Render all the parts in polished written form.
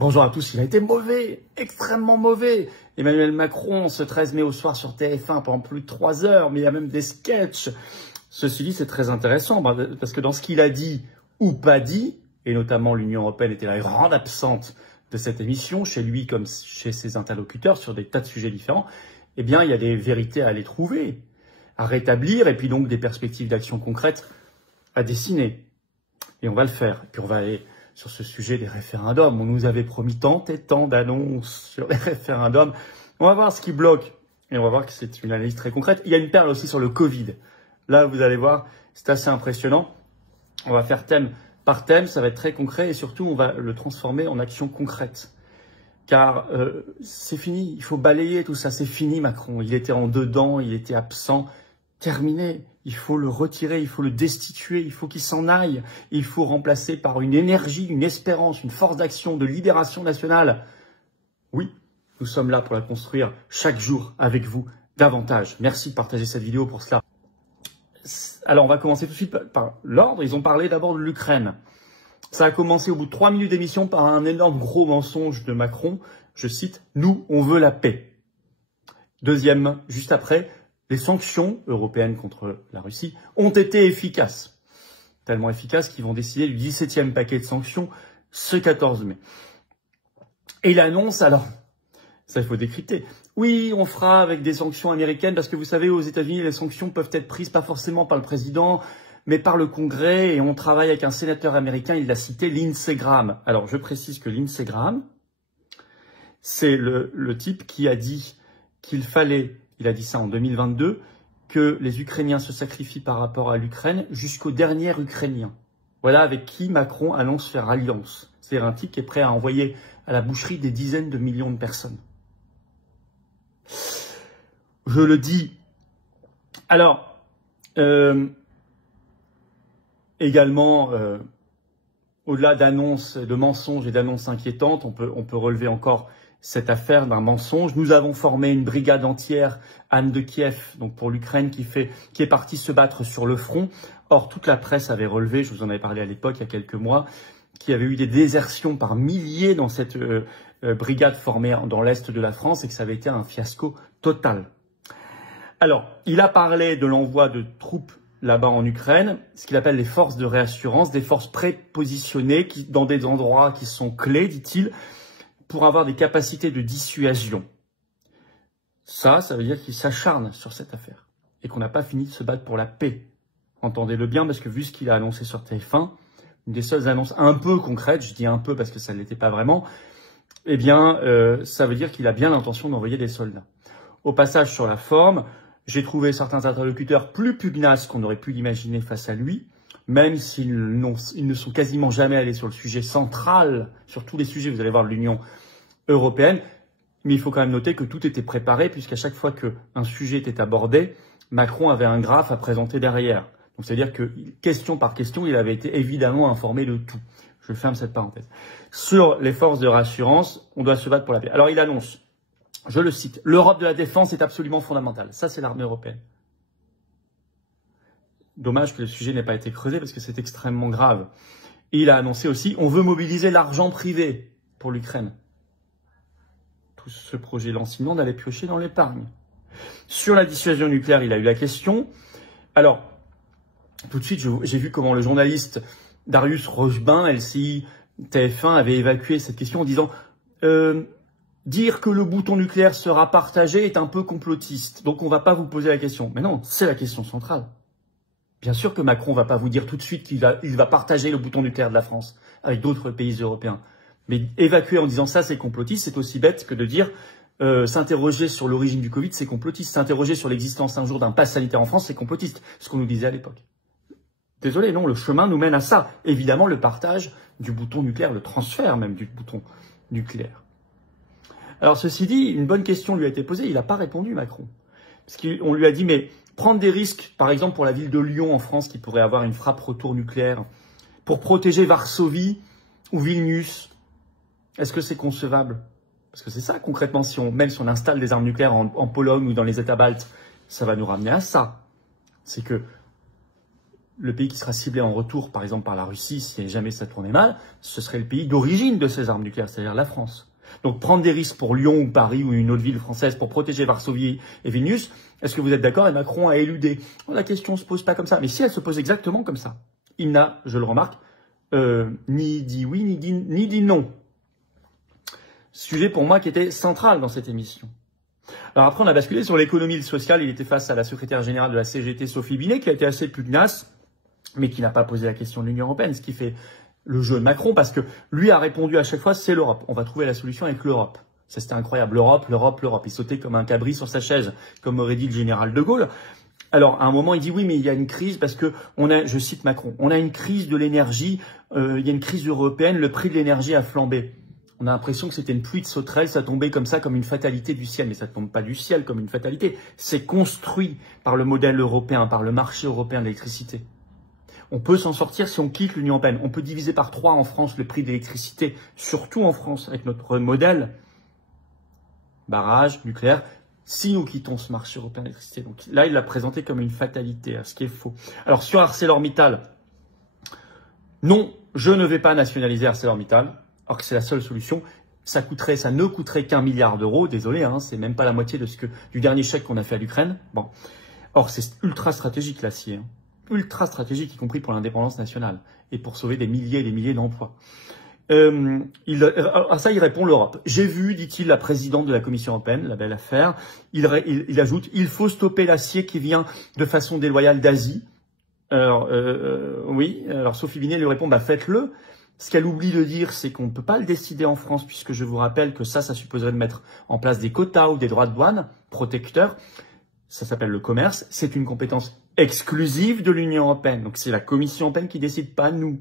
Bonjour à tous, il a été mauvais, extrêmement mauvais. Emmanuel Macron, ce 13 mai au soir sur TF1 pendant plus de 3 heures, mais il y a même des sketchs. Ceci dit, c'est très intéressant, parce que dans ce qu'il a dit ou pas dit, et notamment l'Union européenne était la grande absente de cette émission, chez lui comme chez ses interlocuteurs, sur des tas de sujets différents, eh bien, il y a des vérités à aller trouver, à rétablir, et puis donc des perspectives d'action concrètes à dessiner. Et on va le faire. Et puis on va aller sur ce sujet des référendums. On nous avait promis tant et tant d'annonces sur les référendums. On va voir ce qui bloque. Et on va voir que c'est une analyse très concrète. Il y a une perle aussi sur le Covid. Là, vous allez voir, c'est assez impressionnant. On va faire thème par thème. Ça va être très concret. Et surtout, on va le transformer en action concrète. Car c'est fini. Il faut balayer tout ça. C'est fini, Macron. Il était en dedans. Il était absent. Terminé. Il faut le retirer, il faut le destituer, il faut qu'il s'en aille. Il faut remplacer par une énergie, une espérance, une force d'action, de libération nationale. Oui, nous sommes là pour la construire chaque jour avec vous davantage. Merci de partager cette vidéo pour cela. Alors, on va commencer tout de suite par l'ordre. Ils ont parlé d'abord de l'Ukraine. Ça a commencé au bout de 3 minutes d'émission par un énorme gros mensonge de Macron. Je cite, « Nous, on veut la paix ». Deuxième, juste après, les sanctions européennes contre la Russie ont été efficaces. Tellement efficaces qu'ils vont décider du 17e paquet de sanctions ce 14 mai. Et il annonce, alors, ça il faut décrypter, oui, on fera avec des sanctions américaines, parce que vous savez, aux États-Unis, les sanctions peuvent être prises pas forcément par le président, mais par le Congrès, et on travaille avec un sénateur américain, il l'a cité, Lindsey Graham. Alors, je précise que Lindsey Graham, c'est le type qui a dit qu'il fallait, il a dit ça en 2022, que les Ukrainiens se sacrifient par rapport à l'Ukraine jusqu'au dernier Ukrainien. Voilà avec qui Macron annonce faire alliance. C'est un type qui est prêt à envoyer à la boucherie des dizaines de millions de personnes. Je le dis. Alors, également, au-delà d'annonces, de mensonges et d'annonces inquiétantes, on peut relever encore cette affaire d'un mensonge. Nous avons formé une brigade entière, Anne de Kiev, donc pour l'Ukraine, qui est partie se battre sur le front. Or, toute la presse avait relevé, je vous en avais parlé à l'époque, il y a quelques mois, qu'il y avait eu des désertions par milliers dans cette brigade formée dans l'Est de la France et que ça avait été un fiasco total. Alors, il a parlé de l'envoi de troupes là-bas en Ukraine, ce qu'il appelle les forces de réassurance, des forces prépositionnées dans des endroits qui sont clés, dit-il, pour avoir des capacités de dissuasion. Ça veut dire qu'il s'acharne sur cette affaire et qu'on n'a pas fini de se battre pour la paix. Entendez-le bien, parce que vu ce qu'il a annoncé sur TF1, une des seules annonces un peu concrètes, je dis un peu parce que ça ne l'était pas vraiment, eh bien, ça veut dire qu'il a bien l'intention d'envoyer des soldats. Au passage, sur la forme, j'ai trouvé certains interlocuteurs plus pugnaces qu'on aurait pu l'imaginer face à lui, même s'ils ne sont quasiment jamais allés sur le sujet central, sur tous les sujets, vous allez voir, de l'Union européenne. Mais il faut quand même noter que tout était préparé, puisqu'à chaque fois qu'un sujet était abordé, Macron avait un graphe à présenter derrière. Donc c'est-à-dire que, question par question, il avait été évidemment informé de tout. Je ferme cette parenthèse. Sur les forces de rassurance, on doit se battre pour la paix. Alors il annonce, je le cite, « L'Europe de la défense est absolument fondamentale ». Ça, c'est l'armée européenne. Dommage que le sujet n'ait pas été creusé parce que c'est extrêmement grave. Et il a annoncé aussi, on veut mobiliser l'argent privé pour l'Ukraine. Tout ce projet Lansignon d'aller piocher dans l'épargne. Sur la dissuasion nucléaire, il a eu la question. Alors, tout de suite, j'ai vu comment le journaliste Darius Rochebin, LCI TF1, avait évacué cette question en disant dire que le bouton nucléaire sera partagé est un peu complotiste. Donc on ne va pas vous poser la question. Mais non, c'est la question centrale. Bien sûr que Macron ne va pas vous dire tout de suite qu'il va partager le bouton nucléaire de la France avec d'autres pays européens. Mais évacuer en disant ça, c'est complotiste, c'est aussi bête que de dire s'interroger sur l'origine du Covid, c'est complotiste. S'interroger sur l'existence un jour d'un pass sanitaire en France, c'est complotiste. Ce qu'on nous disait à l'époque. Désolé, non, le chemin nous mène à ça. Évidemment, le partage du bouton nucléaire, le transfert même du bouton nucléaire. Alors, ceci dit, une bonne question lui a été posée. Il n'a pas répondu, Macron. Parce qu'on lui a dit, mais prendre des risques, par exemple pour la ville de Lyon en France, qui pourrait avoir une frappe retour nucléaire, pour protéger Varsovie ou Vilnius, est-ce que c'est concevable? Parce que c'est ça, concrètement, même si on installe des armes nucléaires en Pologne ou dans les États baltes, ça va nous ramener à ça. C'est que le pays qui sera ciblé en retour, par exemple par la Russie, si jamais ça tournait mal, ce serait le pays d'origine de ces armes nucléaires, c'est-à-dire la France. Donc prendre des risques pour Lyon ou Paris ou une autre ville française pour protéger Varsovie et Vilnius, est-ce que vous êtes d'accord? Et Macron a éludé. La question ne se pose pas comme ça. Mais si elle se pose exactement comme ça, il n'a, je le remarque, ni dit oui, ni dit non. Sujet pour moi qui était central dans cette émission. Alors après, on a basculé sur l'économie et le social. Il était face à la secrétaire générale de la CGT, Sophie Binet, qui a été assez pugnace, mais qui n'a pas posé la question de l'Union européenne, ce qui fait le jeu de Macron, parce que lui a répondu à chaque fois, c'est l'Europe. On va trouver la solution avec l'Europe. Ça, c'était incroyable. L'Europe, l'Europe, l'Europe. Il sautait comme un cabri sur sa chaise, comme aurait dit le général de Gaulle. Alors, à un moment, il dit oui, mais il y a une crise parce que je cite Macron, on a une crise de l'énergie, il y a une crise européenne, le prix de l'énergie a flambé. On a l'impression que c'était une pluie de sauterelles, ça tombait comme ça, comme une fatalité du ciel. Mais ça ne tombe pas du ciel comme une fatalité. C'est construit par le modèle européen, par le marché européen de l'électricité. On peut s'en sortir si on quitte l'Union européenne. On peut diviser par 3 en France le prix de l'électricité, surtout en France, avec notre modèle barrage, nucléaire, si nous quittons ce marché européen d'électricité. Donc là, il l'a présenté comme une fatalité, ce qui est faux. Alors sur ArcelorMittal, non, je ne vais pas nationaliser ArcelorMittal, alors que c'est la seule solution. Ça ne coûterait qu'1 milliard d'euros, désolé, hein, c'est même pas la moitié du dernier chèque qu'on a fait à l'Ukraine. Bon, or c'est ultra stratégique l'acier, hein. Ultra stratégique, y compris pour l'indépendance nationale et pour sauver des milliers et des milliers d'emplois. À ça, il répond l'Europe. J'ai vu, dit-il, la présidente de la Commission européenne, la belle affaire. Il ajoute, il faut stopper l'acier qui vient de façon déloyale d'Asie. Alors, oui. Alors, Sophie Binet lui répond, bah, faites-le. Ce qu'elle oublie de dire, c'est qu'on ne peut pas le décider en France, puisque je vous rappelle que ça supposerait de mettre en place des quotas ou des droits de douane protecteurs. Ça s'appelle le commerce. C'est une compétence exclusive de l'Union européenne. Donc, c'est la Commission européenne qui décide, pas nous.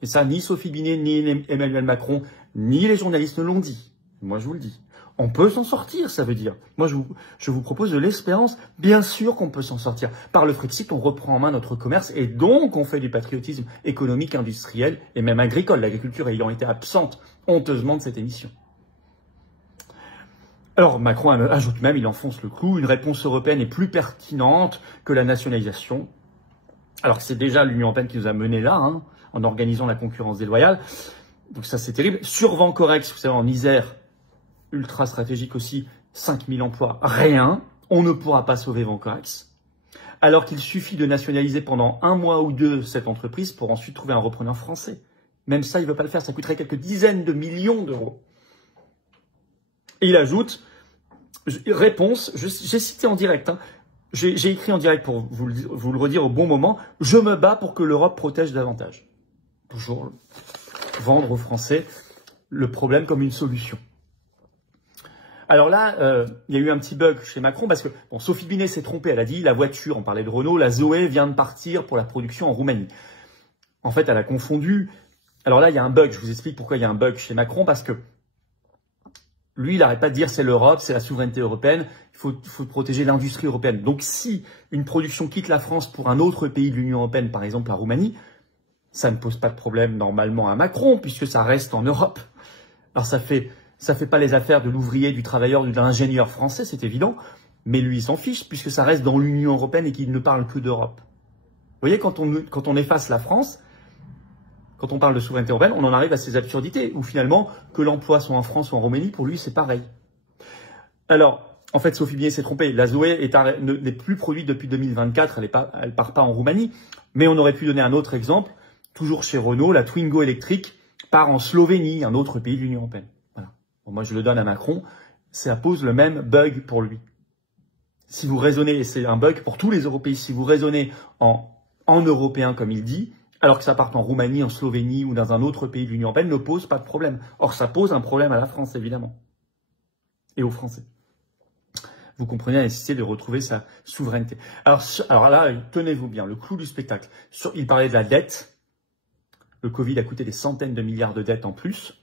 Et ça, ni Sophie Binet, ni Emmanuel Macron, ni les journalistes ne l'ont dit. Moi, je vous le dis. On peut s'en sortir, ça veut dire. Moi, je vous propose de l'espérance. Bien sûr qu'on peut s'en sortir. Par le Frexit, on reprend en main notre commerce et donc on fait du patriotisme économique, industriel et même agricole, l'agriculture ayant été absente honteusement de cette émission. Alors, Macron ajoute même, il enfonce le clou, une réponse européenne est plus pertinente que la nationalisation. Alors que c'est déjà l'Union européenne qui nous a menés là, hein, en organisant la concurrence déloyale. Donc ça, c'est terrible. Sur Vencorex, vous savez, en Isère, ultra stratégique aussi, 5000 emplois, rien. On ne pourra pas sauver Vencorex. Alors qu'il suffit de nationaliser pendant 1 mois ou 2 cette entreprise pour ensuite trouver un repreneur français. Même ça, il ne veut pas le faire. Ça coûterait quelques dizaines de millions d'euros. Et il ajoute, réponse, j'ai cité en direct, hein, j'ai écrit en direct pour vous le redire au bon moment, je me bats pour que l'Europe protège davantage. Toujours vendre aux Français le problème comme une solution. Alors là, il y a eu un petit bug chez Macron parce que bon, Sophie Binet s'est trompée. Elle a dit la voiture, on parlait de Renault, la Zoé vient de partir pour la production en Roumanie. En fait, elle a confondu. Alors là, il y a un bug. Je vous explique pourquoi il y a un bug chez Macron parce que lui, il n'arrête pas de dire c'est l'Europe, c'est la souveraineté européenne. Il faut protéger l'industrie européenne. Donc, si une production quitte la France pour un autre pays de l'Union européenne, par exemple la Roumanie, ça ne pose pas de problème normalement à Macron puisque ça reste en Europe. Alors ça fait pas les affaires de l'ouvrier, du travailleur, de l'ingénieur français, c'est évident, mais lui, il s'en fiche, puisque ça reste dans l'Union européenne et qu'il ne parle que d'Europe. Vous voyez, quand on efface la France, quand on parle de souveraineté européenne, on en arrive à ces absurdités, où finalement, que l'emploi soit en France ou en Roumanie, pour lui, c'est pareil. Alors, en fait, Sophie Binet s'est trompée. La Zoé n'est plus produite depuis 2024, elle part pas en Roumanie, mais on aurait pu donner un autre exemple, toujours chez Renault, la Twingo électrique part en Slovénie, un autre pays de l'Union européenne. Bon, moi, je le donne à Macron, ça pose le même bug pour lui. Si vous raisonnez, et c'est un bug pour tous les Européens, si vous raisonnez en européen, comme il dit, alors que ça parte en Roumanie, en Slovénie ou dans un autre pays de l'Union européenne, ne pose pas de problème. Or, ça pose un problème à la France, évidemment. Et aux Français. Vous comprenez la nécessité de retrouver sa souveraineté. Alors là, tenez-vous bien, le clou du spectacle. Il parlait de la dette. Le Covid a coûté des centaines de milliards de dettes en plus.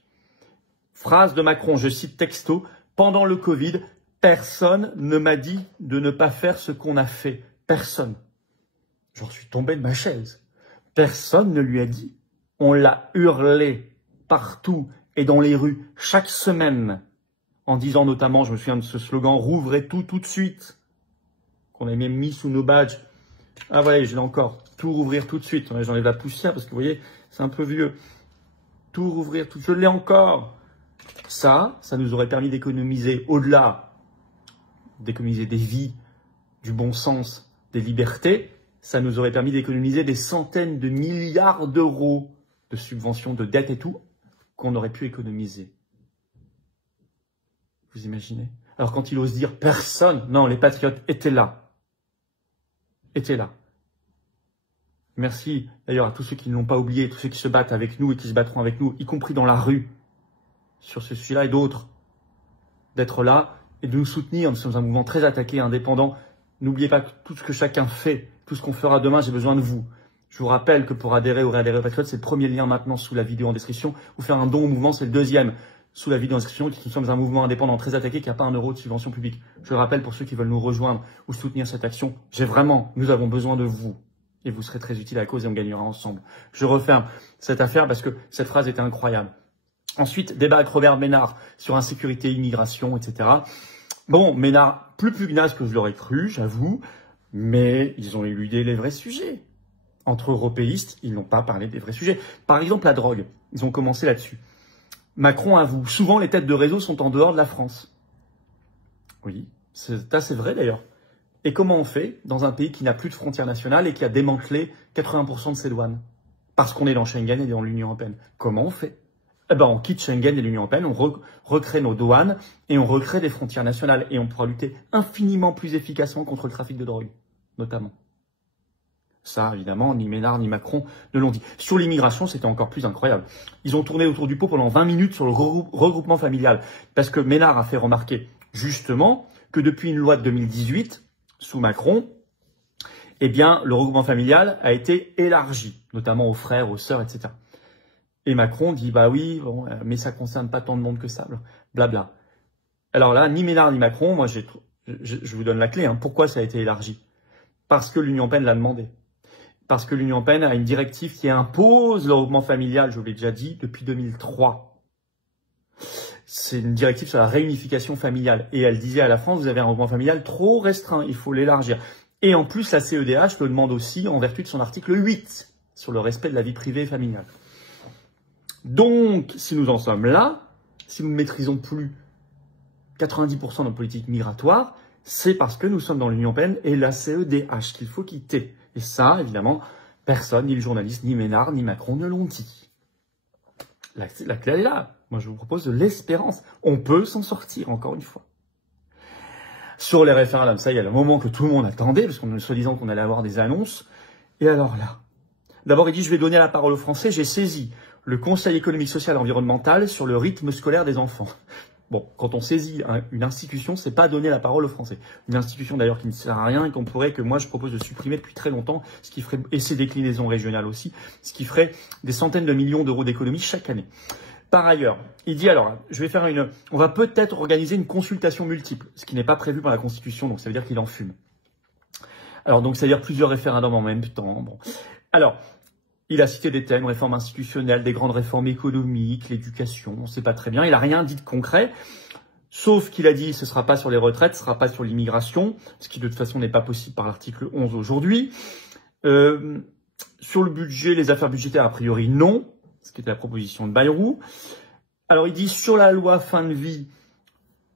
Phrase de Macron, je cite texto, « Pendant le Covid, personne ne m'a dit de ne pas faire ce qu'on a fait. Personne. » J'en suis tombé de ma chaise. Personne ne lui a dit. On l'a hurlé partout et dans les rues chaque semaine en disant notamment, je me souviens de ce slogan, « Rouvrez tout de suite » qu'on a même mis sous nos badges Ah ouais, je l'ai encore. Tout rouvrir tout de suite. Ouais, j'enlève la poussière parce que vous voyez, c'est un peu vieux. Tout rouvrir tout de suite. Je l'ai encore. Ça nous aurait permis d'économiser au-delà, d'économiser des vies, du bon sens, des libertés. Ça nous aurait permis d'économiser des centaines de milliards d'euros de subventions, de dettes et tout, qu'on aurait pu économiser. Vous imaginez? Alors quand il ose dire personne, non, les patriotes étaient là. Étaient là. Merci d'ailleurs à tous ceux qui ne l'ont pas oublié, tous ceux qui se battent avec nous et qui se battront avec nous, y compris dans la rue, sur ce sujet-là et d'autres, d'être là et de nous soutenir. Nous sommes un mouvement très attaqué, indépendant. N'oubliez pas que tout ce que chacun fait, tout ce qu'on fera demain, j'ai besoin de vous. Je vous rappelle que pour adhérer ou réadhérer aux Patriotes, c'est le premier lien maintenant sous la vidéo en description. Ou faire un don au mouvement, c'est le deuxième sous la vidéo en description. Nous sommes un mouvement indépendant très attaqué qui n'a pas un euro de subvention publique. Je le rappelle pour ceux qui veulent nous rejoindre ou soutenir cette action. Nous avons besoin de vous. Et vous serez très utile à la cause et on gagnera ensemble. Je referme cette affaire parce que cette phrase était incroyable. Ensuite, débat avec Robert Ménard sur insécurité, immigration, etc. Bon, Ménard, plus pugnace que je l'aurais cru, j'avoue, mais ils ont éludé les vrais sujets. Entre européistes, ils n'ont pas parlé des vrais sujets. Par exemple, la drogue. Ils ont commencé là-dessus. Macron avoue, souvent les têtes de réseau sont en dehors de la France. Oui, c'est vrai d'ailleurs. Et comment on fait dans un pays qui n'a plus de frontières nationales et qui a démantelé 80% de ses douanes? Parce qu'on est dans Schengen et dans l'Union européenne. Comment on fait? Eh ben, on quitte Schengen et l'Union européenne, on recrée nos douanes et on recrée des frontières nationales. Et on pourra lutter infiniment plus efficacement contre le trafic de drogue, notamment. Ça, évidemment, ni Ménard ni Macron ne l'ont dit. Sur l'immigration, c'était encore plus incroyable. Ils ont tourné autour du pot pendant 20 minutes sur le regroupement familial. Parce que Ménard a fait remarquer, justement, que depuis une loi de 2018, sous Macron, eh bien, le regroupement familial a été élargi, notamment aux frères, aux sœurs, etc. Et Macron dit, bah oui, bon, mais ça concerne pas tant de monde que ça, blabla. Alors là, ni Ménard ni Macron, moi, je vous donne la clé, hein, pourquoi ça a été élargi? Parce que l'Union européenne l'a demandé. Parce que l'Union européenne a une directive qui impose le regroupement familial, je vous l'ai déjà dit, depuis 2003. C'est une directive sur la réunification familiale. Et elle disait à la France, vous avez un regroupement familial trop restreint, il faut l'élargir. Et en plus, la CEDH le demande aussi en vertu de son article 8, sur le respect de la vie privée et familiale. Donc, si nous en sommes là, si nous ne maîtrisons plus 90% de notre politique migratoire, c'est parce que nous sommes dans l'Union européenne et la CEDH qu'il faut quitter. Et ça, évidemment, personne, ni le journaliste, ni Ménard, ni Macron ne l'ont dit. La clé, elle est là. Moi, je vous propose de l'espérance. On peut s'en sortir, encore une fois. Sur les référendums, ça y est, le moment que tout le monde attendait, parce qu'on soi-disant qu'on allait avoir des annonces. Et alors là, d'abord, il dit, je vais donner la parole aux Français. J'ai saisi le Conseil économique, social et environnemental sur le rythme scolaire des enfants. Bon, quand on saisit une institution, c'est pas donner la parole aux Français. Une institution d'ailleurs qui ne sert à rien et que moi je propose de supprimer depuis très longtemps, ce qui ferait, et ses déclinaisons régionales aussi, ce qui ferait des centaines de millions d'euros d'économies chaque année. Par ailleurs, il dit alors, on va peut-être organiser une consultation multiple, ce qui n'est pas prévu par la Constitution, donc ça veut dire qu'il en fume. Alors donc ça veut dire plusieurs référendums en même temps. Bon, alors. Il a cité des thèmes, réforme institutionnelle, des grandes réformes économiques, l'éducation, on ne sait pas très bien. Il n'a rien dit de concret, sauf qu'il a dit ce ne sera pas sur les retraites, ce ne sera pas sur l'immigration, ce qui de toute façon n'est pas possible par l'article 11 aujourd'hui. Sur le budget, les affaires budgétaires, a priori non, ce qui était la proposition de Bayrou. Alors il dit sur la loi fin de vie,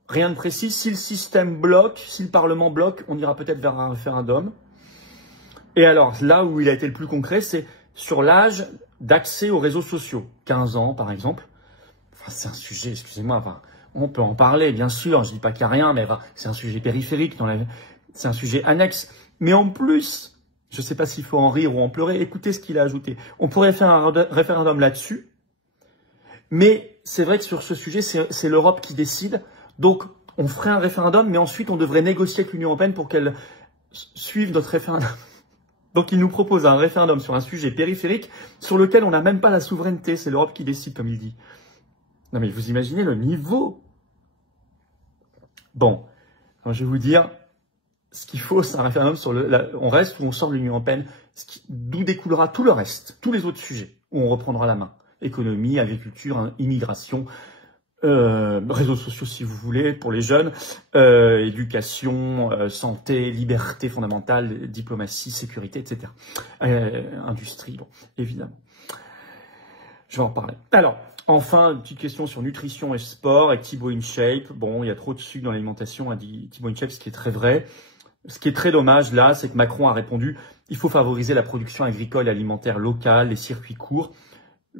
rien de précis. Si le système bloque, si le Parlement bloque, on ira peut-être vers un référendum. Et alors là où il a été le plus concret, c'est sur l'âge d'accès aux réseaux sociaux. 15 ans, par exemple. Enfin, c'est un sujet, excusez-moi, enfin, on peut en parler, bien sûr, je dis pas qu'il n'y a rien, mais enfin, c'est un sujet périphérique, c'est un sujet annexe. Mais en plus, je ne sais pas s'il faut en rire ou en pleurer, écoutez ce qu'il a ajouté. On pourrait faire un référendum là-dessus, mais c'est vrai que sur ce sujet, c'est l'Europe qui décide. Donc, on ferait un référendum, mais ensuite, on devrait négocier avec l'Union européenne pour qu'elle suive notre référendum. Donc, il nous propose un référendum sur un sujet périphérique sur lequel on n'a même pas la souveraineté. C'est l'Europe qui décide, comme il dit. Non, mais vous imaginez le niveau. Bon, alors je vais vous dire, ce qu'il faut, c'est un référendum sur on reste ou on sort de l'Union européenne, d'où découlera tout le reste, tous les autres sujets, où on reprendra la main. Économie, agriculture, immigration, réseaux sociaux si vous voulez, pour les jeunes, éducation, santé, liberté fondamentale, diplomatie, sécurité, etc. Industrie, bon, évidemment. Je vais en parler. Alors, enfin, une petite question sur nutrition et sport avec Thibaut InShape. Bon, il y a trop de sucre dans l'alimentation, a dit Thibaut InShape, ce qui est très vrai. Ce qui est très dommage là, c'est que Macron a répondu « Il faut favoriser la production agricole et alimentaire locale, les circuits courts ».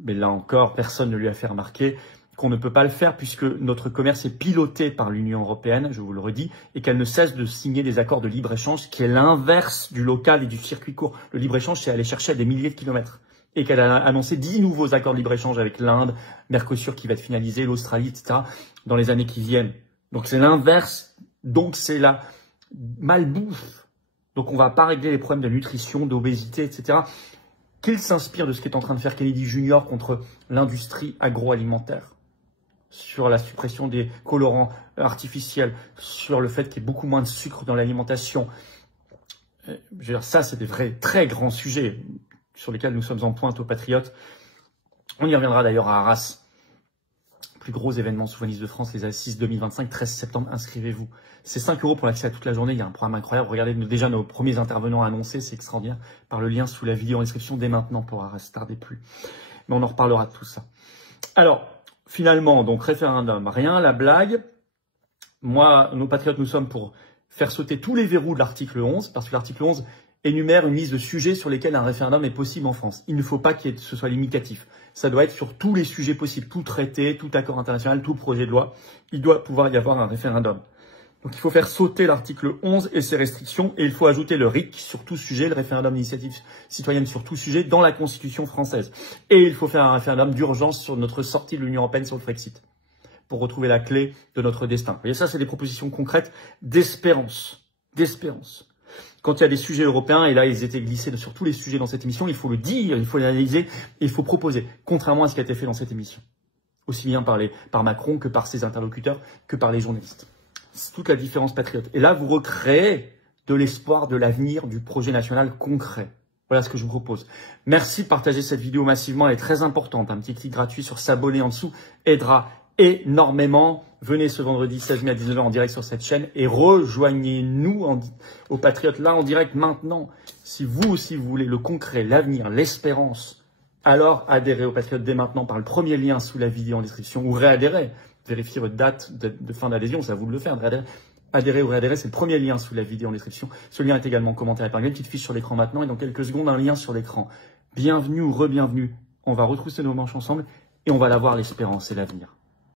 Mais là encore, personne ne lui a fait remarquer qu'on ne peut pas le faire puisque notre commerce est piloté par l'Union européenne, je vous le redis, et qu'elle ne cesse de signer des accords de libre-échange qui est l'inverse du local et du circuit court. Le libre-échange, c'est aller chercher des milliers de kilomètres. Et qu'elle a annoncé 10 nouveaux accords de libre-échange avec l'Inde, Mercosur qui va être finalisé, l'Australie, etc., dans les années qui viennent. Donc c'est l'inverse, donc c'est la malbouffe. Donc on va pas régler les problèmes de nutrition, d'obésité, etc. Qu'il s'inspire de ce qu'est en train de faire Kennedy Junior contre l'industrie agroalimentaire, sur la suppression des colorants artificiels, sur le fait qu'il y ait beaucoup moins de sucre dans l'alimentation. Je veux dire, ça, c'est des vrais, très grands sujets sur lesquels nous sommes en pointe aux Patriotes. On y reviendra d'ailleurs à Arras. Plus gros événement souverainiste de France, les Assises 2025, 13 septembre, inscrivez-vous. C'est 5 € pour l'accès à toute la journée, il y a un programme incroyable. Regardez déjà nos premiers intervenants annoncés, c'est extraordinaire, par le lien sous la vidéo en description dès maintenant pour Arras, tardez plus. Mais on en reparlera de tout ça. Alors, finalement, donc référendum, rien, la blague. Moi, nos Patriotes, nous sommes pour faire sauter tous les verrous de l'article 11, parce que l'article 11 énumère une liste de sujets sur lesquels un référendum est possible en France. Il ne faut pas que ce soit limitatif. Ça doit être sur tous les sujets possibles, tout traité, tout accord international, tout projet de loi. Il doit pouvoir y avoir un référendum. Donc il faut faire sauter l'article 11 et ses restrictions, et il faut ajouter le RIC sur tout sujet, le référendum d'initiative citoyenne sur tout sujet, dans la Constitution française. Et il faut faire un référendum d'urgence sur notre sortie de l'Union européenne sur le Frexit, pour retrouver la clé de notre destin. Vous voyez, ça, c'est des propositions concrètes d'espérance. D'espérance. Quand il y a des sujets européens, et là, ils étaient glissés sur tous les sujets dans cette émission, il faut le dire, il faut l'analyser, et il faut proposer, contrairement à ce qui a été fait dans cette émission. Aussi bien par Macron que par ses interlocuteurs, que par les journalistes. C'est toute la différence patriote. Et là, vous recréez de l'espoir, de l'avenir, du projet national concret. Voilà ce que je vous propose. Merci de partager cette vidéo massivement, elle est très importante. Un petit clic gratuit sur s'abonner en dessous aidera énormément. Venez ce vendredi 16 mai à 19h en direct sur cette chaîne et rejoignez-nous aux Patriotes là en direct maintenant. Si vous aussi vous voulez le concret, l'avenir, l'espérance, alors adhérez aux Patriotes dès maintenant par le premier lien sous la vidéo en description ou réadhérez. Vérifiez votre date de fin d'adhésion, c'est à vous de le faire. Adhérer ou réadhérer, c'est le premier lien sous la vidéo en description. Ce lien est également commenté épinglé, petite fiche sur l'écran maintenant et dans quelques secondes un lien sur l'écran. Bienvenue ou re-bienvenue. On va retrousser nos manches ensemble et on va l'avoir l'espérance et l'avenir.